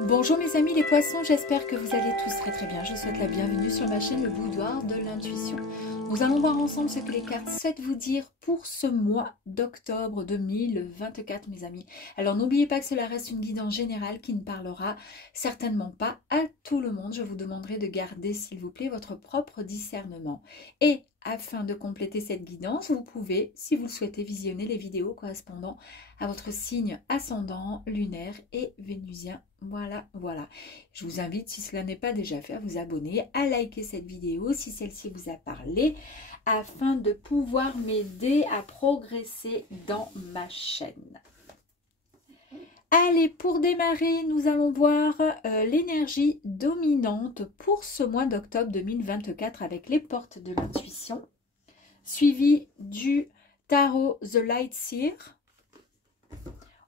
Bonjour mes amis les poissons, j'espère que vous allez tous très bien. Je vous souhaite la bienvenue sur ma chaîne Le Boudoir de l'intuition. Nous allons voir ensemble ce que les cartes souhaitent vous dire pour ce mois d'octobre 2024 mes amis. Alors n'oubliez pas que cela reste une guidance générale qui ne parlera certainement pas à tout le monde. Je vous demanderai de garder s'il vous plaît votre propre discernement. Et afin de compléter cette guidance, vous pouvez, si vous le souhaitez, visionner les vidéos correspondant à votre signe ascendant, lunaire et vénusien. Voilà. Je vous invite, si cela n'est pas déjà fait, à vous abonner, à liker cette vidéo si celle-ci vous a parlé, afin de pouvoir m'aider à progresser dans ma chaîne. Allez, pour démarrer, nous allons voir l'énergie dominante pour ce mois d'octobre 2024 avec les portes de l'intuition, suivi du tarot The Light Seer.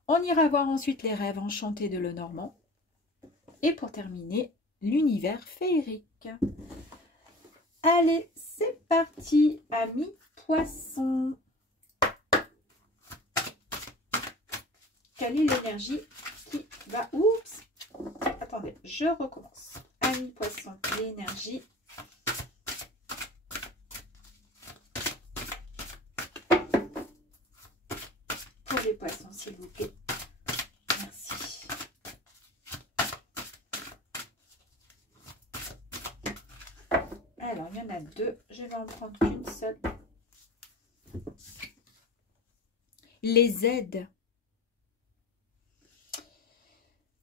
On ira voir ensuite les rêves enchantés de Lenormand. Et pour terminer, l'univers féerique. Allez, c'est parti, amis poissons. Quelle est l'énergie qui va... Oups, attendez, je recommence. Amis poissons, l'énergie. Pour les poissons, s'il vous plaît. Merci. Alors, il y en a deux. Je vais en prendre qu'une seule. Les aides.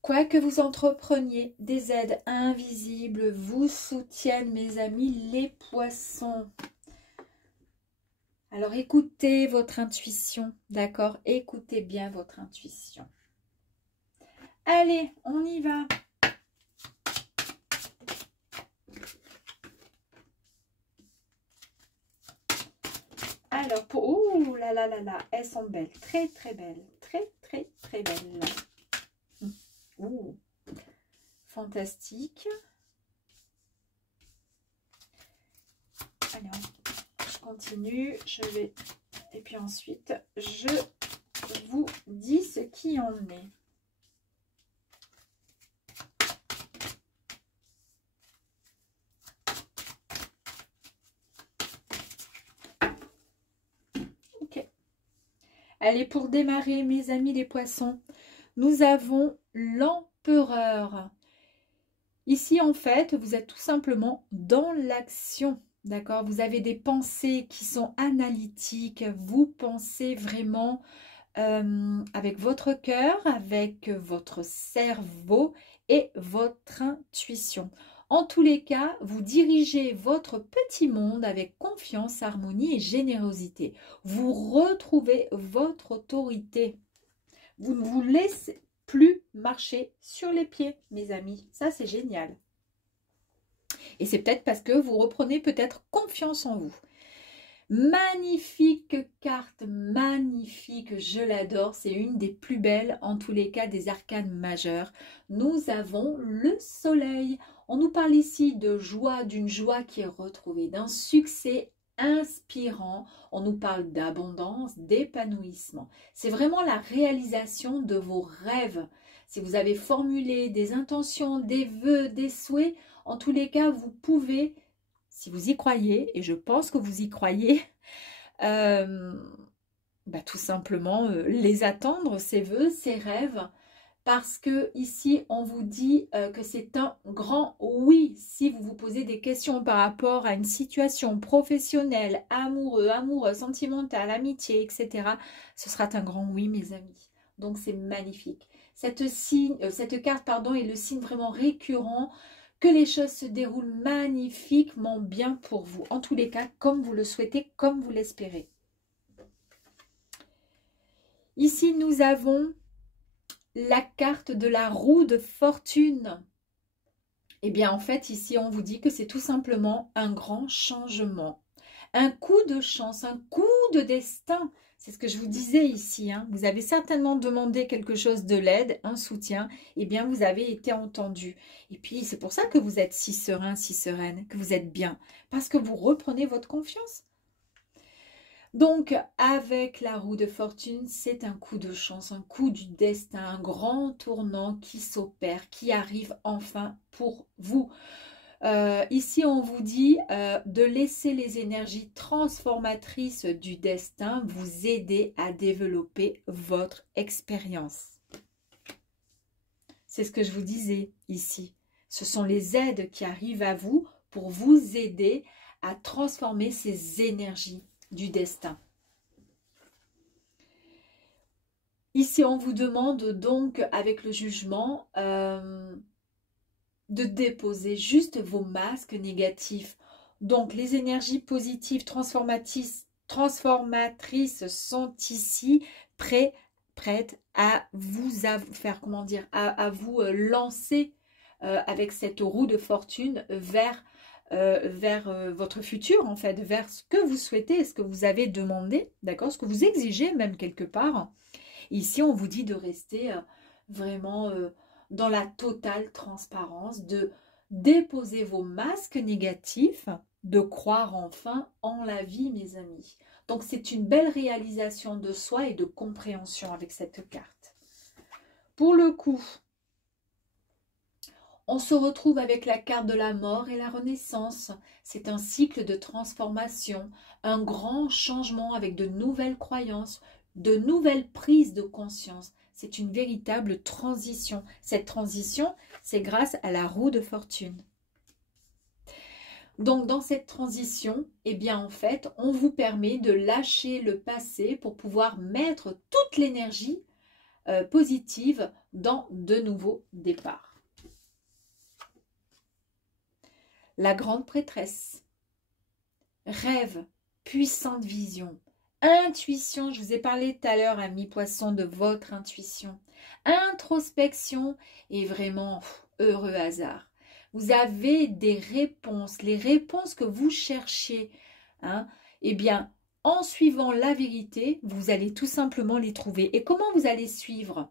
Quoi que vous entrepreniez, des aides invisibles vous soutiennent, mes amis, les poissons. Alors, écoutez votre intuition, d'accord? Écoutez bien votre intuition. Allez, on y va. Alors, pour... Ouh là, elles sont belles. Très belles. Très belles. Ouh, fantastique. Alors, je continue. Et puis ensuite, je vous dis ce qui en est. Allez, pour démarrer, mes amis les poissons, nous avons l'empereur. Ici, en fait, vous êtes tout simplement dans l'action, d'accord? Vous avez des pensées qui sont analytiques. Vous pensez vraiment avec votre cœur, avec votre cerveau et votre intuition. En tous les cas, vous dirigez votre petit monde avec confiance, harmonie et générosité. Vous retrouvez votre autorité. Vous ne vous laissez plus marcher sur les pieds, mes amis. Ça, c'est génial. Et c'est peut-être parce que vous reprenez peut-être confiance en vous. Magnifique carte, magnifique, je l'adore. C'est une des plus belles, en tous les cas, des arcanes majeures. Nous avons le soleil. On nous parle ici de joie, d'une joie qui est retrouvée, d'un succès inspirant. On nous parle d'abondance, d'épanouissement. C'est vraiment la réalisation de vos rêves. Si vous avez formulé des intentions, des vœux, des souhaits, en tous les cas, vous pouvez, si vous y croyez, et je pense que vous y croyez, tout simplement les attendre, ces vœux, ces rêves, parce que ici on vous dit que c'est un grand oui. Si vous vous posez des questions par rapport à une situation professionnelle, amoureuse, sentimentale, amitié, etc., ce sera un grand oui, mes amis. Donc c'est magnifique. Cette carte est le signe vraiment récurrent que les choses se déroulent magnifiquement bien pour vous. En tous les cas, comme vous le souhaitez, comme vous l'espérez. Ici, nous avons la carte de la roue de fortune. Eh bien, en fait, ici, on vous dit que c'est tout simplement un grand changement. Un coup de chance, un coup de destin. C'est ce que je vous disais ici. Hein. Vous avez certainement demandé quelque chose de l'aide, un soutien. Eh bien, vous avez été entendu. Et puis, c'est pour ça que vous êtes si serein, si sereine, que vous êtes bien. Parce que vous reprenez votre confiance. Donc, avec la roue de fortune, c'est un coup de chance, un coup du destin, un grand tournant qui s'opère, qui arrive enfin pour vous. Ici, on vous dit de laisser les énergies transformatrices du destin vous aider à développer votre expérience. C'est ce que je vous disais ici. Ce sont les aides qui arrivent à vous pour vous aider à transformer ces énergies du destin. Ici, on vous demande donc, avec le jugement, de déposer juste vos masques négatifs. Donc, les énergies positives transformatrices sont ici prêtes à vous faire, comment dire, à vous lancer avec cette roue de fortune vers votre futur, en fait, vers ce que vous souhaitez, ce que vous avez demandé, d'accord, ce que vous exigez même quelque part. Ici, on vous dit de rester vraiment dans la totale transparence, de déposer vos masques négatifs, de croire enfin en la vie, mes amis. Donc, c'est une belle réalisation de soi et de compréhension avec cette carte. Pour le coup, on se retrouve avec la carte de la mort et la renaissance. C'est un cycle de transformation, un grand changement avec de nouvelles croyances, de nouvelles prises de conscience. C'est une véritable transition. Cette transition, c'est grâce à la roue de fortune. Donc, dans cette transition, eh bien, en fait, on vous permet de lâcher le passé pour pouvoir mettre toute l'énergie positive dans de nouveaux départs. La grande prêtresse. Rêve, puissante vision. Intuition, je vous ai parlé tout à l'heure, amis poissons, de votre intuition. Introspection et vraiment heureux hasard. Vous avez des réponses, les réponses que vous cherchiez. Hein, eh bien, en suivant la vérité, vous allez tout simplement les trouver. Et comment vous allez suivre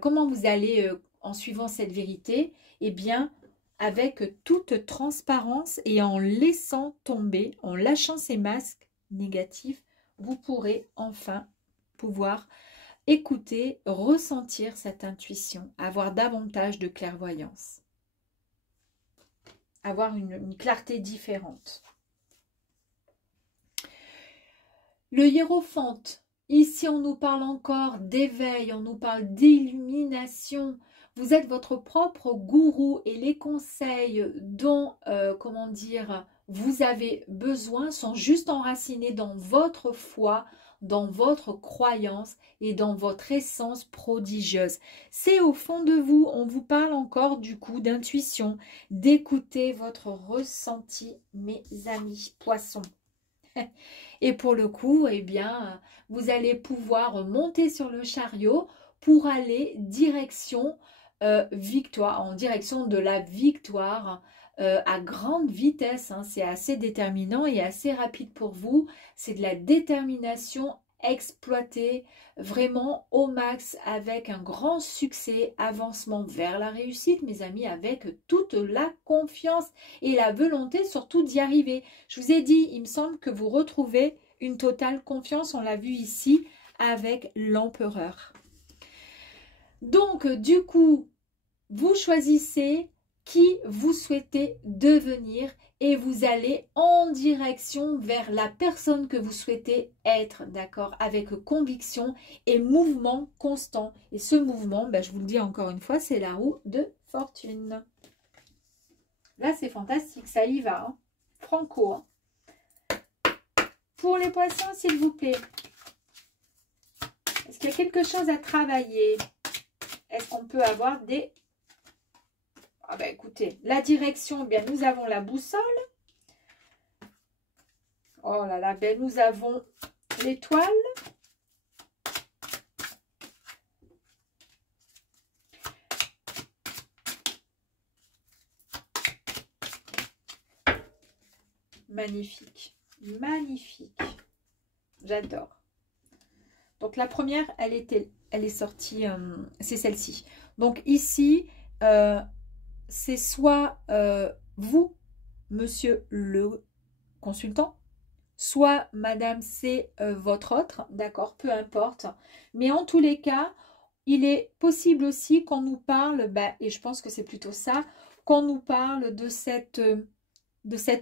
comment vous allez, en suivant cette vérité? Eh bien, avec toute transparence et en laissant tomber, en lâchant ces masques négatifs, vous pourrez enfin pouvoir écouter, ressentir cette intuition, avoir davantage de clairvoyance, avoir une clarté différente. Le hiérophante, ici on nous parle encore d'éveil, on nous parle d'illumination. Vous êtes votre propre gourou et les conseils dont, comment dire, vous avez besoin sont juste enracinés dans votre foi, dans votre croyance et dans votre essence prodigieuse. C'est au fond de vous, on vous parle encore du coup d'intuition, d'écouter votre ressenti, mes amis poissons. Et pour le coup, eh bien, vous allez pouvoir monter sur le chariot pour aller direction victoire, en direction de la victoire à grande vitesse. Hein. C'est assez déterminant et assez rapide pour vous. C'est de la détermination exploitée vraiment au max avec un grand succès, avancement vers la réussite, mes amis, avec toute la confiance et la volonté surtout d'y arriver. Je vous ai dit, il me semble que vous retrouvez une totale confiance, on l'a vu ici avec l'empereur. Donc, du coup, vous choisissez qui vous souhaitez devenir et vous allez en direction vers la personne que vous souhaitez être, d'accord, avec conviction et mouvement constant. Et ce mouvement, ben, je vous le dis encore une fois, c'est la roue de fortune. Là, c'est fantastique, ça y va, hein. Franco. Hein. Pour les poissons, s'il vous plaît, est-ce qu'il y a quelque chose à travailler? Est-ce qu'on peut avoir des... Ah ben écoutez, la direction, eh bien nous avons la boussole. Oh là là, ben nous avons l'étoile. Magnifique, magnifique. J'adore. Donc la première, elle est sortie, c'est celle-ci. Donc ici, c'est soit vous, monsieur le consultant, soit madame, c'est votre autre, d'accord, peu importe. Mais en tous les cas, il est possible aussi qu'on nous parle, bah, et je pense que c'est plutôt ça, qu'on nous parle de cette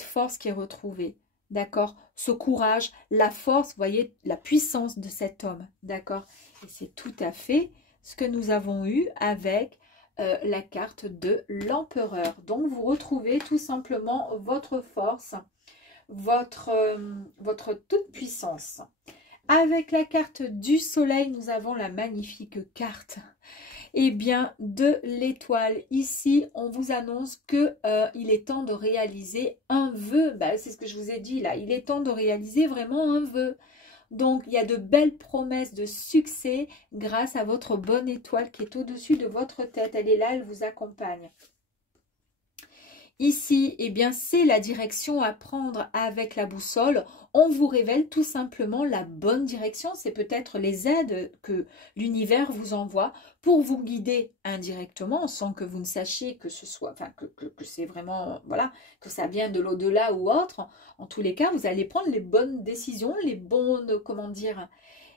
force qui est retrouvée, d'accord? Ce courage, la force, vous voyez, la puissance de cet homme, d'accord? Et c'est tout à fait ce que nous avons eu avec la carte de l'empereur. Donc, vous retrouvez tout simplement votre force, votre toute puissance. Avec la carte du soleil, nous avons la magnifique carte de l'étoile. Ici, on vous annonce que il est temps de réaliser un vœu. Bah, c'est ce que je vous ai dit là. Il est temps de réaliser vraiment un vœu. Donc, il y a de belles promesses de succès grâce à votre bonne étoile qui est au-dessus de votre tête. Elle est là, elle vous accompagne. Ici, c'est la direction à prendre avec la boussole. On vous révèle tout simplement la bonne direction. C'est peut-être les aides que l'univers vous envoie pour vous guider indirectement sans que vous ne sachiez que ce soit, enfin que c'est vraiment, voilà, que ça vient de l'au-delà ou autre. En tous les cas, vous allez prendre les bonnes décisions, les bonnes, comment dire,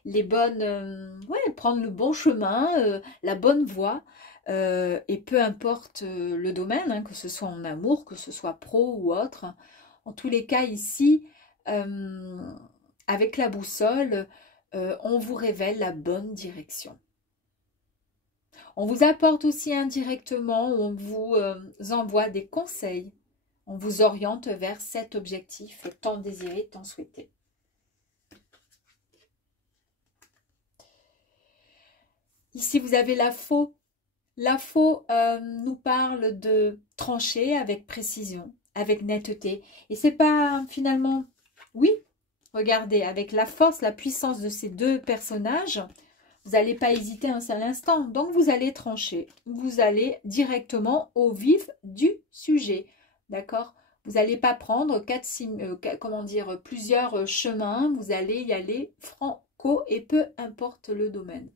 les bonnes, prendre le bon chemin, la bonne voie. Et peu importe le domaine, hein, que ce soit en amour, que ce soit pro ou autre, en tous les cas ici, avec la boussole, on vous révèle la bonne direction. On vous apporte aussi indirectement, on vous envoie des conseils, on vous oriente vers cet objectif tant désiré, tant souhaité. Ici, vous avez la faux. La faux nous parle de trancher avec précision, avec netteté. Et c'est pas finalement, oui, regardez, avec la force, la puissance de ces deux personnages, vous n'allez pas hésiter un seul instant. Donc vous allez trancher, vous allez directement au vif du sujet, d'accord? Vous n'allez pas prendre plusieurs chemins, vous allez y aller franco et peu importe le domaine.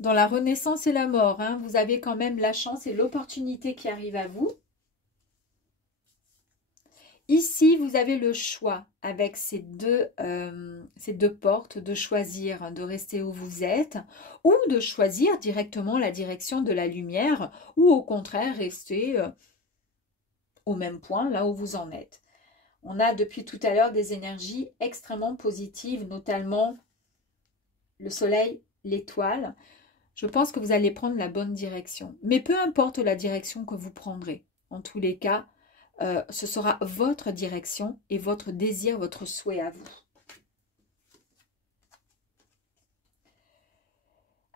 Dans la renaissance et la mort, hein, vous avez quand même la chance et l'opportunité qui arrive à vous. Ici, vous avez le choix avec ces deux portes de choisir de rester où vous êtes ou de choisir directement la direction de la lumière ou au contraire rester au même point là où vous en êtes. On a depuis tout à l'heure des énergies extrêmement positives, notamment le soleil, l'étoile. Je pense que vous allez prendre la bonne direction. Mais peu importe la direction que vous prendrez, en tous les cas, ce sera votre direction et votre désir, votre souhait à vous.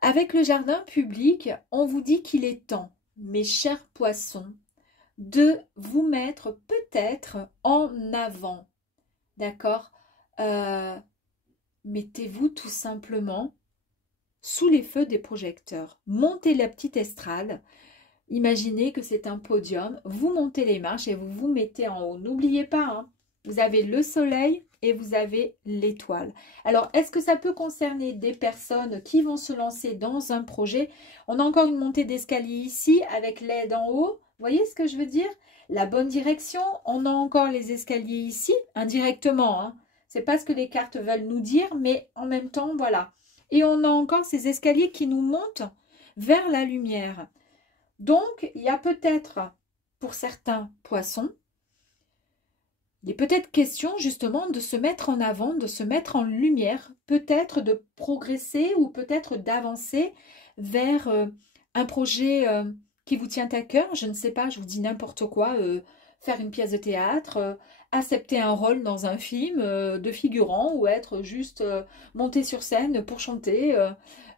Avec le jardin public, on vous dit qu'il est temps, mes chers poissons, de vous mettre peut-être en avant. D'accord? Mettez-vous tout simplement sous les feux des projecteurs. Montez la petite estrade. Imaginez que c'est un podium. Vous montez les marches et vous vous mettez en haut. N'oubliez pas, hein, vous avez le soleil et vous avez l'étoile. Alors, est-ce que ça peut concerner des personnes qui vont se lancer dans un projet? On a encore une montée d'escalier ici avec l'aide en haut. Vous voyez ce que je veux dire? La bonne direction. On a encore les escaliers ici, indirectement. Hein. Ce n'est pas ce que les cartes veulent nous dire, mais en même temps, voilà. Et on a encore ces escaliers qui nous montent vers la lumière. Donc, il y a peut-être, pour certains poissons, il est peut-être question justement de se mettre en avant, de se mettre en lumière, peut-être de progresser ou peut-être d'avancer vers un projet qui vous tient à cœur. Je ne sais pas, je vous dis n'importe quoi, faire une pièce de théâtre, accepter un rôle dans un film de figurant ou être juste monté sur scène pour chanter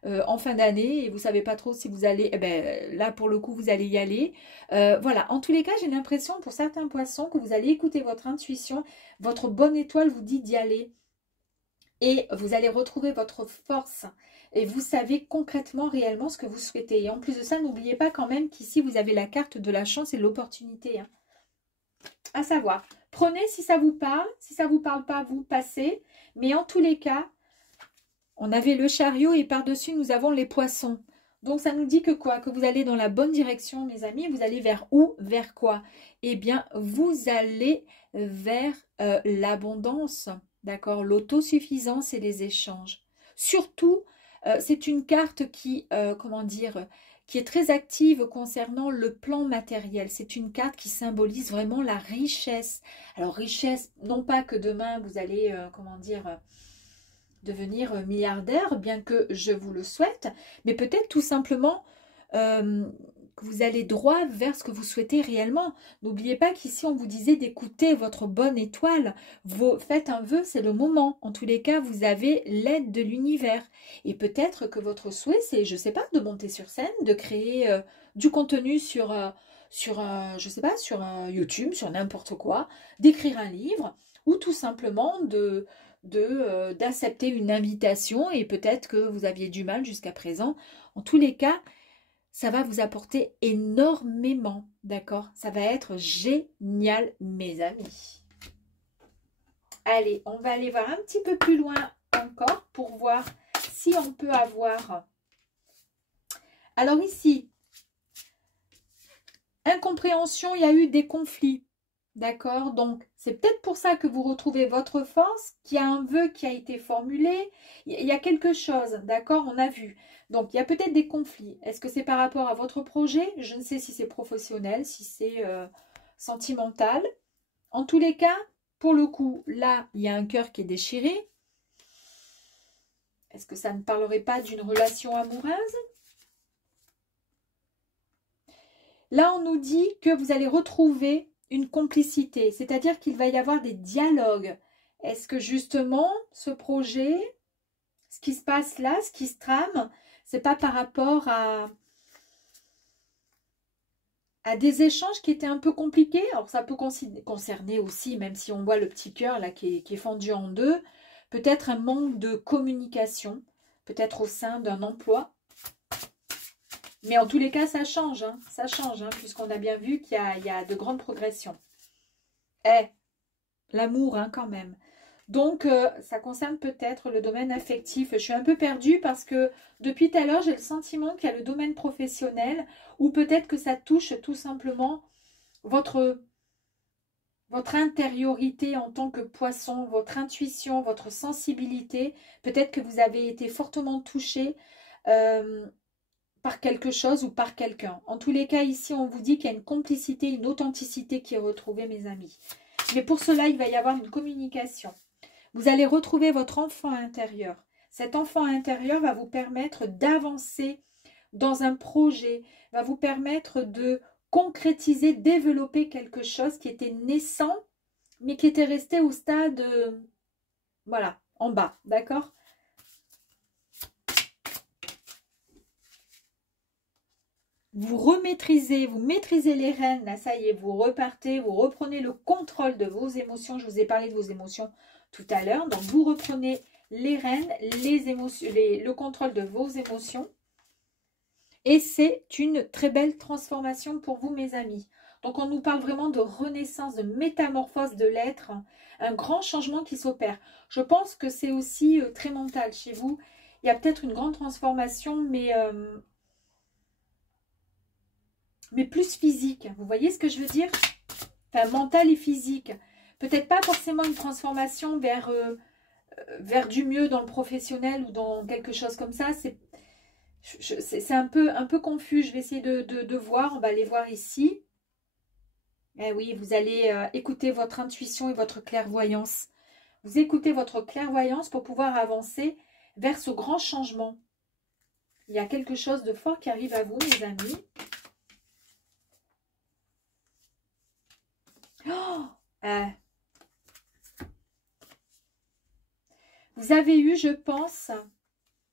en fin d'année et vous ne savez pas trop si vous allez, là pour le coup vous allez y aller. Voilà, en tous les cas j'ai l'impression pour certains poissons que vous allez écouter votre intuition, votre bonne étoile vous dit d'y aller et vous allez retrouver votre force. Et vous savez concrètement, réellement ce que vous souhaitez. Et en plus de ça, n'oubliez pas quand même qu'ici vous avez la carte de la chance et de l'opportunité. Hein. À savoir, prenez si ça vous parle, si ça ne vous parle pas, vous passez. Mais en tous les cas, on avait le chariot et par-dessus, nous avons les poissons. Donc, ça nous dit que quoi? Que vous allez dans la bonne direction, mes amis. Vous allez vers où? Vers quoi? Eh bien, vous allez vers l'abondance, d'accord? L'autosuffisance et les échanges. Surtout, c'est une carte qui, comment dire, qui est très active concernant le plan matériel. C'est une carte qui symbolise vraiment la richesse. Alors, richesse, non pas que demain, vous allez, comment dire, devenir milliardaire, bien que je vous le souhaite, mais peut-être tout simplement que vous allez droit vers ce que vous souhaitez réellement. N'oubliez pas qu'ici, on vous disait d'écouter votre bonne étoile. Faites un vœu, c'est le moment. En tous les cas, vous avez l'aide de l'univers. Et peut-être que votre souhait, c'est, je ne sais pas, de monter sur scène, de créer du contenu je sais pas, sur YouTube, sur n'importe quoi, d'écrire un livre, ou tout simplement d'accepter une invitation, et peut-être que vous aviez du mal jusqu'à présent. En tous les cas, ça va vous apporter énormément, d'accord? Ça va être génial, mes amis. Allez, on va aller voir un petit peu plus loin encore pour voir si on peut avoir... Alors ici, incompréhension, il y a eu des conflits. D'accord? Donc, c'est peut-être pour ça que vous retrouvez votre force, qu'il y a un vœu qui a été formulé. Il y a quelque chose, d'accord? On a vu. Donc, il y a peut-être des conflits. Est-ce que c'est par rapport à votre projet? Je ne sais si c'est professionnel, si c'est sentimental. En tous les cas, pour le coup, là, il y a un cœur qui est déchiré. Est-ce que ça ne parlerait pas d'une relation amoureuse? Là, on nous dit que vous allez retrouver une complicité, c'est-à-dire qu'il va y avoir des dialogues. Est-ce que justement, ce projet, ce qui se passe là, ce qui se trame, c'est pas par rapport à des échanges qui étaient un peu compliqués? Alors, ça peut concerner aussi, même si on voit le petit cœur là qui est fendu en deux, peut-être un manque de communication, peut-être au sein d'un emploi. Mais en tous les cas, ça change, hein, puisqu'on a bien vu qu'il y a de grandes progressions. L'amour, hein, quand même. Donc, ça concerne peut-être le domaine affectif. Je suis un peu perdue parce que depuis tout à l'heure, j'ai le sentiment qu'il y a le domaine professionnel ou peut-être que ça touche tout simplement votre intériorité en tant que poisson, votre intuition, votre sensibilité. Peut-être que vous avez été fortement touché par quelque chose ou par quelqu'un. En tous les cas, ici, on vous dit qu'il y a une complicité, une authenticité qui est retrouvée, mes amis. Mais pour cela, il va y avoir une communication. Vous allez retrouver votre enfant intérieur. Cet enfant intérieur va vous permettre d'avancer dans un projet, va vous permettre de concrétiser, développer quelque chose qui était naissant, mais qui était resté au stade, voilà, en bas, d'accord? Vous maîtrisez les rênes, là, ça y est, vous repartez, vous reprenez le contrôle de vos émotions. Je vous ai parlé de vos émotions tout à l'heure. Donc, vous reprenez les rênes, les émotions, le contrôle de vos émotions. Et c'est une très belle transformation pour vous, mes amis. Donc, on nous parle vraiment de renaissance, de métamorphose de l'être, un grand changement qui s'opère. Je pense que c'est aussi très mental chez vous. Il y a peut-être une grande transformation, mais plus physique. Vous voyez ce que je veux dire? Enfin, mental et physique. Peut-être pas forcément une transformation vers du mieux dans le professionnel ou dans quelque chose comme ça. C'est un peu confus. Je vais essayer de voir. On va aller voir ici. Eh oui, vous allez écouter votre intuition et votre clairvoyance. Vous écoutez votre clairvoyance pour pouvoir avancer vers ce grand changement. Il y a quelque chose de fort qui arrive à vous, mes amis. Oh, vous avez eu, je pense,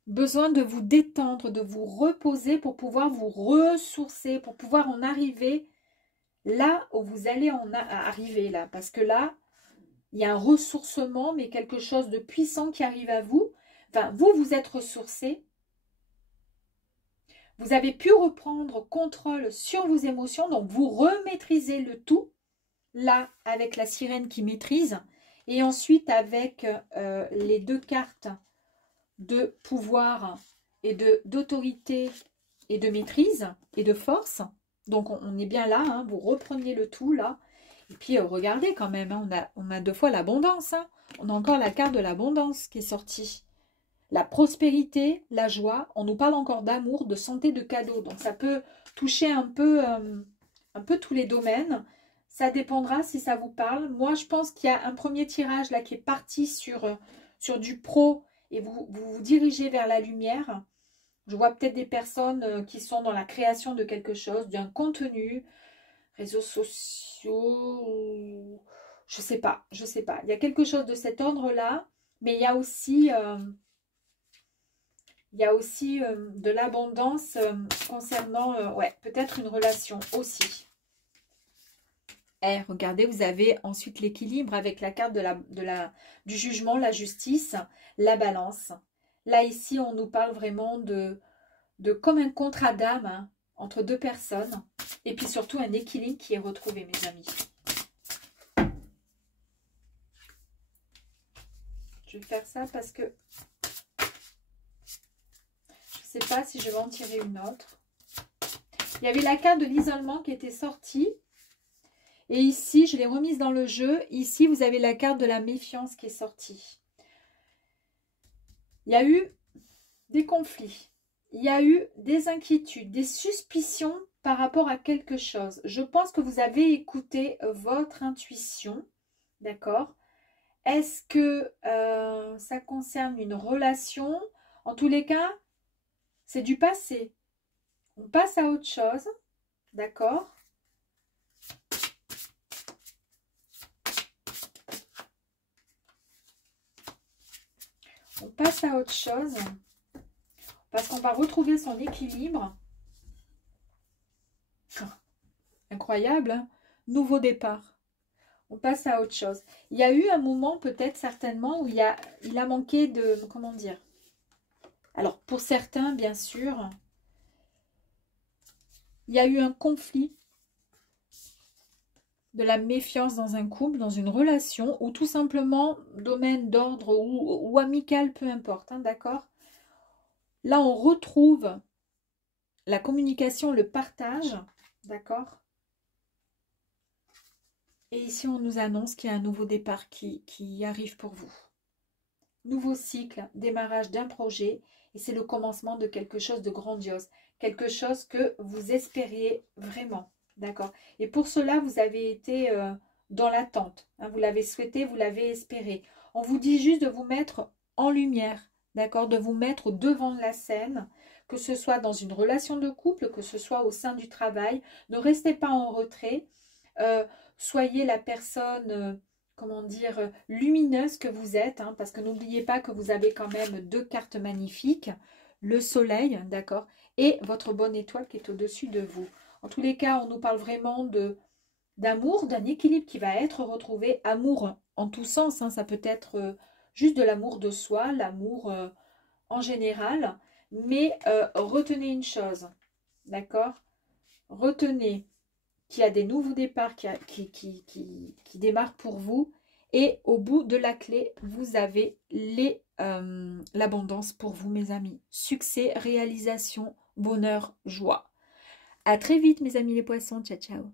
besoin de vous détendre, de vous reposer pour pouvoir vous ressourcer, pour pouvoir en arriver là où vous allez arriver là. Parce que là, il y a un ressourcement, mais quelque chose de puissant qui arrive à vous. Enfin, vous êtes ressourcé. Vous avez pu reprendre contrôle sur vos émotions. Donc, vous remaîtrisez le tout. Là, avec la sirène qui maîtrise. Et ensuite, avec les deux cartes de pouvoir et d'autorité et de maîtrise et de force. Donc, on est bien là, hein, vous reprenez le tout, là. Et puis, regardez quand même, hein, on a 2 fois l'abondance. Hein. On a encore la carte de l'abondance qui est sortie. La prospérité, la joie. On nous parle encore d'amour, de santé, de cadeaux. Donc, ça peut toucher un peu tous les domaines. Ça dépendra si ça vous parle. Moi, je pense qu'il y a un premier tirage là qui est parti sur du pro et vous dirigez vers la lumière. Je vois peut-être des personnes qui sont dans la création de quelque chose, d'un contenu, réseaux sociaux, je sais pas, je sais pas. Il y a quelque chose de cet ordre-là, mais il y a aussi de l'abondance concernant, ouais, peut-être une relation aussi. Eh, regardez, vous avez ensuite l'équilibre avec la carte du jugement, la justice, la balance. Là, ici, on nous parle vraiment de comme un contrat d'âme hein, entre 2 personnes. Et puis surtout, un équilibre qui est retrouvé, mes amis. Je vais faire ça parce que je ne sais pas si je vais en tirer une autre. Il y avait la carte de l'isolement qui était sortie. Et ici, je l'ai remise dans le jeu. Ici, vous avez la carte de la méfiance qui est sortie. Il y a eu des conflits. Il y a eu des inquiétudes, des suspicions par rapport à quelque chose. Je pense que vous avez écouté votre intuition. D'accord? Est-ce que ça concerne une relation? En tous les cas, c'est du passé. On passe à autre chose. D'accord? On passe à autre chose. Parce qu'on va retrouver son équilibre. Incroyable, hein? Nouveau départ. On passe à autre chose. Il y a eu un moment, peut-être certainement, où il a manqué de... Comment dire? Alors, pour certains, bien sûr, il y a eu un conflit, de la méfiance dans un couple, dans une relation, ou tout simplement domaine d'ordre ou amical, peu importe, hein, d'accord? Là, on retrouve la communication, le partage, d'accord? Et ici, on nous annonce qu'il y a un nouveau départ qui arrive pour vous. Nouveau cycle, démarrage d'un projet, et c'est le commencement de quelque chose de grandiose. Quelque chose que vous espériez vraiment, d'accord? Et pour cela, vous avez été dans l'attente. Hein, vous l'avez souhaité, vous l'avez espéré. On vous dit juste de vous mettre en lumière, d'accord? De vous mettre au devant de la scène, que ce soit dans une relation de couple, que ce soit au sein du travail. Ne restez pas en retrait. Soyez la personne, comment dire, lumineuse que vous êtes, hein, parce que n'oubliez pas que vous avez quand même 2 cartes magnifiques, le soleil, d'accord, et votre bonne étoile qui est au-dessus de vous. En tous les cas, on nous parle vraiment d'amour, d'un équilibre qui va être retrouvé, amour en tous sens, hein, ça peut être juste de l'amour de soi, l'amour en général, mais retenez une chose, d'accord, retenez qu'il y a des nouveaux départs qui démarrent pour vous. Et au bout de la clé, vous avez l'abondance pour vous, mes amis. Succès, réalisation, bonheur, joie. À très vite, mes amis les poissons. Ciao, ciao.